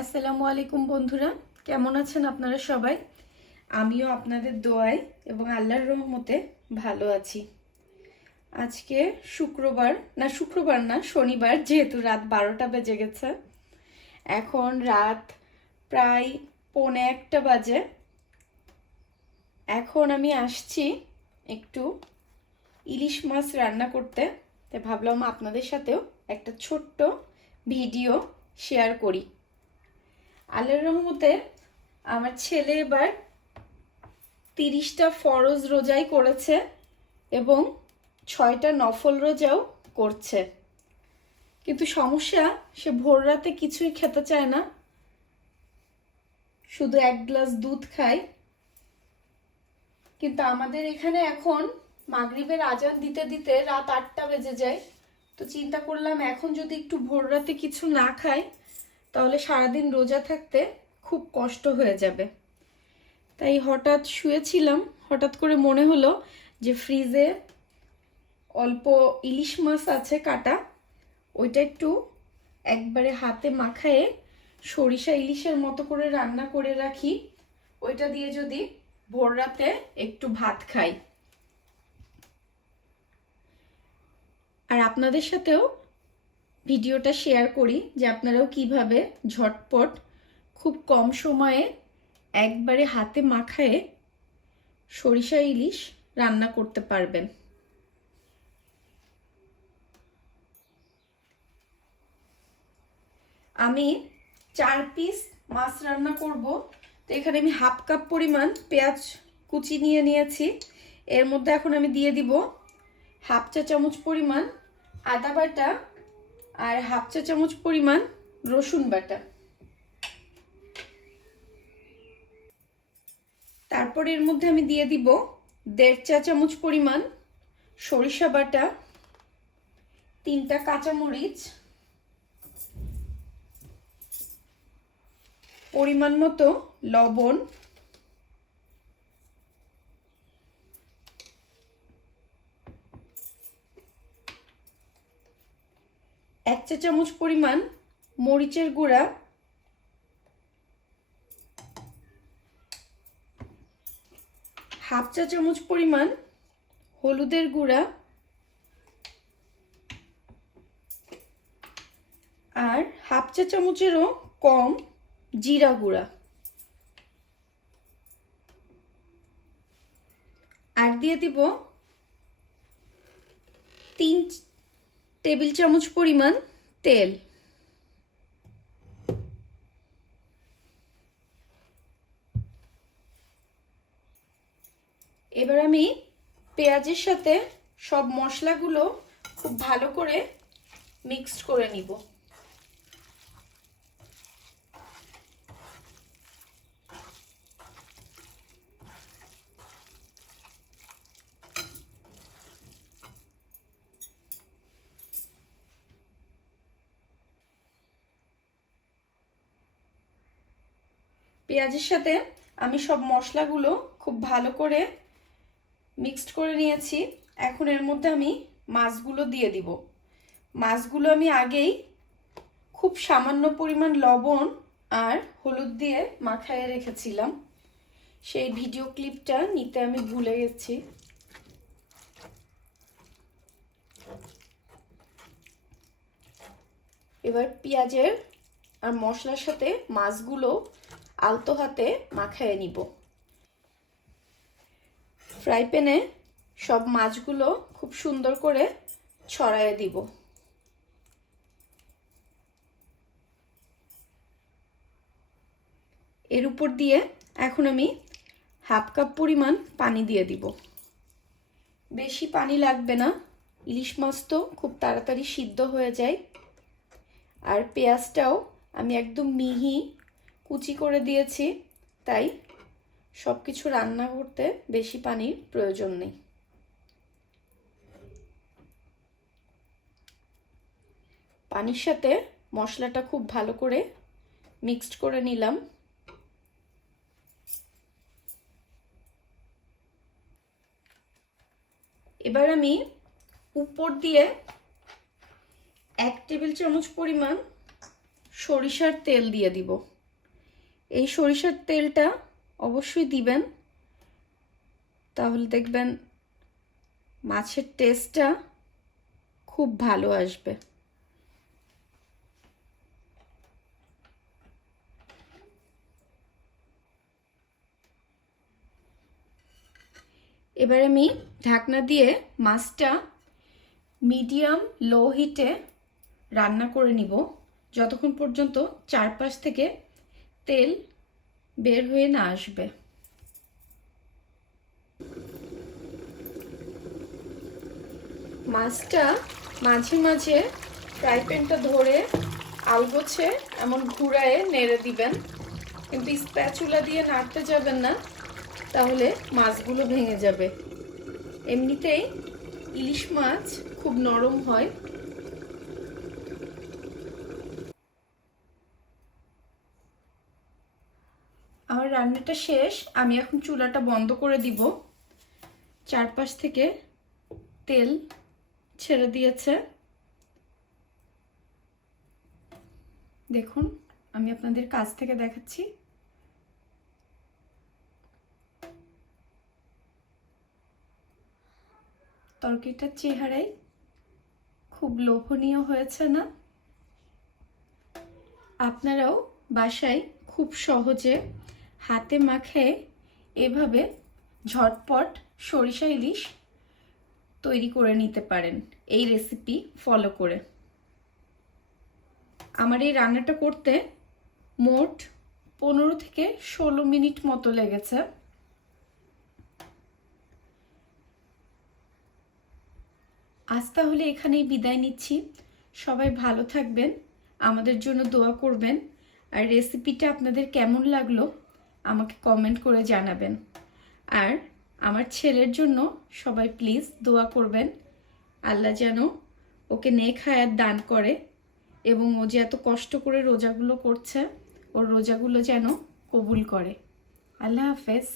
আসসালামু আলাইকুম বন্ধুরা, কেমন আছেন আপনারা সবাই? আমিও আপনাদের দোয়ায় এবং আল্লাহর রহমতে ভালো আছি। আজকে শুক্রবার না, শনিবার, যেহেতু রাত 12টা বেজে গেছে। এখন রাত প্রায় 1:45 বাজে। এখন আমি আসছি একটু ইলিশ মাছ রান্না করতে, তাই ভাবলাম আপনাদের সাথেও একটা ছোট্ট ভিডিও শেয়ার করি। আল্লাহর রহমতে আমার ছেলে এবার 30টা ফরজ রোজাই করেছে এবং 6টা নফল রোজাও করছে। কিন্তু সমস্যা, সে ভোর রাতে কিছুই খেতে চায় না, শুধু 1 গ্লাস দুধ খায়। কিন্তু আমাদের এখানে এখন মাগরিবের আজান দিতে দিতে রাত 8টা বেজে যায়। তো চিন্তা করলাম এখন যদি একটু ভোর রাতে কিছু না খাই তাহলে সারাদিন রোজা থাকতে খুব কষ্ট হয়ে যাবে। তাই হঠাৎ শুয়েছিলাম, হঠাৎ করে মনে হলো যে ফ্রিজে অল্প ইলিশ মাছ আছে কাটা, ওইটা একটু একবারে হাতে মাখায়ে সরিষা ইলিশের মতো করে রান্না করে রাখি, ওইটা দিয়ে যদি ভোর রাতে একটু ভাত খাই। আর আপনাদের সাথেও ভিডিওটা শেয়ার করি যে আপনারাও কিভাবে ঝটপট খুব কম সময়ে একবারে হাতে মাখায়ে সরিষা ইলিশ রান্না করতে পারবেন। আমি 4 পিস মাছ রান্না করব, তো এখানে আমি হাফ কাপ পরিমাণ পেঁয়াজ কুচি নিয়ে নিয়েছি। এর মধ্যে এখন আমি দিয়ে দিব হাফ চা চামচ পরিমাণ আদা বাটা আর হাফ চা চামচ পরিমাণ রসুন বাটা। তারপর এর মধ্যে আমি দিয়ে দিব 1.5 চা চামচ পরিমাণ সরিষা বাটা, 3টা কাঁচামরিচ, পরিমাণ মতো লবণ, 1 চা চামচ পরিমাণ মরিচের গুঁড়া, হাফ চা চামচ পরিমাণ হলুদের গুঁড়া আর হাফ চা চামচেরও কম জিরা গুঁড়া। আর দিয়ে দিব 3 টেবিল চামচ পরিমাণ তেল। এবার আমি পেঁয়াজের সাথে সব মশলাগুলো খুব ভালো করে মিক্সড করে নিব। পেঁয়াজের সাথে আমি সব মশলাগুলো খুব ভালো করে মিক্সড করে নিয়েছি। এখন এর মধ্যে আমি মাছগুলো দিয়ে দিব। মাছগুলো আমি আগেই খুব সামান্য পরিমাণ লবণ আর হলুদ দিয়ে মাখায় রেখেছিলাম, সেই ভিডিও ক্লিপটা নিতে আমি ভুলে গেছি। এবার পেঁয়াজের আর মশলার সাথে মাছগুলো আলতো হাতে মাখায় নিব। ফ্রাই প্যানে সব মাছগুলো খুব সুন্দর করে ছড়ায় দিব। এর উপর দিয়ে এখন আমি হাফ কাপ পরিমাণ পানি দিয়ে দিব। বেশি পানি লাগবে না, ইলিশ মাছ তো খুব তাড়াতাড়ি সিদ্ধ হয়ে যায়। আর পেঁয়াজটাও আমি একদম মিহি কুচি করে দিয়েছি, তাই সব কিছু রান্না করতে বেশি পানির প্রয়োজন নেই। পানির সাথে মশলাটা খুব ভালো করে মিক্সড করে নিলাম। এবার আমি উপর দিয়ে 1 টেবিল চামচ পরিমাণ সরিষার তেল দিয়ে দিব। এই সরিষার তেলটা অবশ্যই দিবেন, তাহলে দেখবেন মাছের টেস্টটা খুব ভালো আসবে। এবার আমি ঢাকনা দিয়ে মাছটা মিডিয়াম লো হিটে রান্না করে নিব, যতক্ষণ পর্যন্ত চারপাশ থেকে তেল বের হয়ে না আসবে। মাছটা মাঝে মাঝে ফ্রাই প্যানটা ধরে আলগোছে এমন ঘুরায়ে নেড়ে দিবেন, কিন্তু স্প্যাচুলা দিয়ে নাড়তে যাবেন না, তাহলে মাছগুলো ভেঙে যাবে। এমনিতেই ইলিশ মাছ খুব নরম হয়। আমার রান্নাটা শেষ, আমি এখন চুলাটা বন্ধ করে দিব। চারপাশ থেকে তেল ছেড়ে দিয়েছে, দেখুন আমি আপনাদের কাছ থেকে দেখাচ্ছি। তরকারিটার চেহারাই খুব লোভনীয় হয়েছে না? আপনারাও বাসায় খুব সহজে হাতে মাখে এভাবে ঝটপট সরিষা ইলিশ তৈরি করে নিতে পারেন এই রেসিপি ফলো করে। আমার এই রান্নাটা করতে মোট 15 থেকে 16 মিনিট মতো লেগেছে। আজ তাহলে এখানেই বিদায় নিচ্ছি। সবাই ভালো থাকবেন, আমাদের জন্য দোয়া করবেন, আর রেসিপিটা আপনাদের কেমন লাগলো আমাকে কমেন্ট করে জানাবেন। আর আমার ছেলের জন্য সবাই প্লিজ দোয়া করবেন, আল্লাহ যেন ওকে নেক হায়াত দান করে, এবং ও যে এত কষ্ট করে রোজাগুলো করছে ওর রোজাগুলো যেন কবুল করে। আল্লাহ হাফেজ।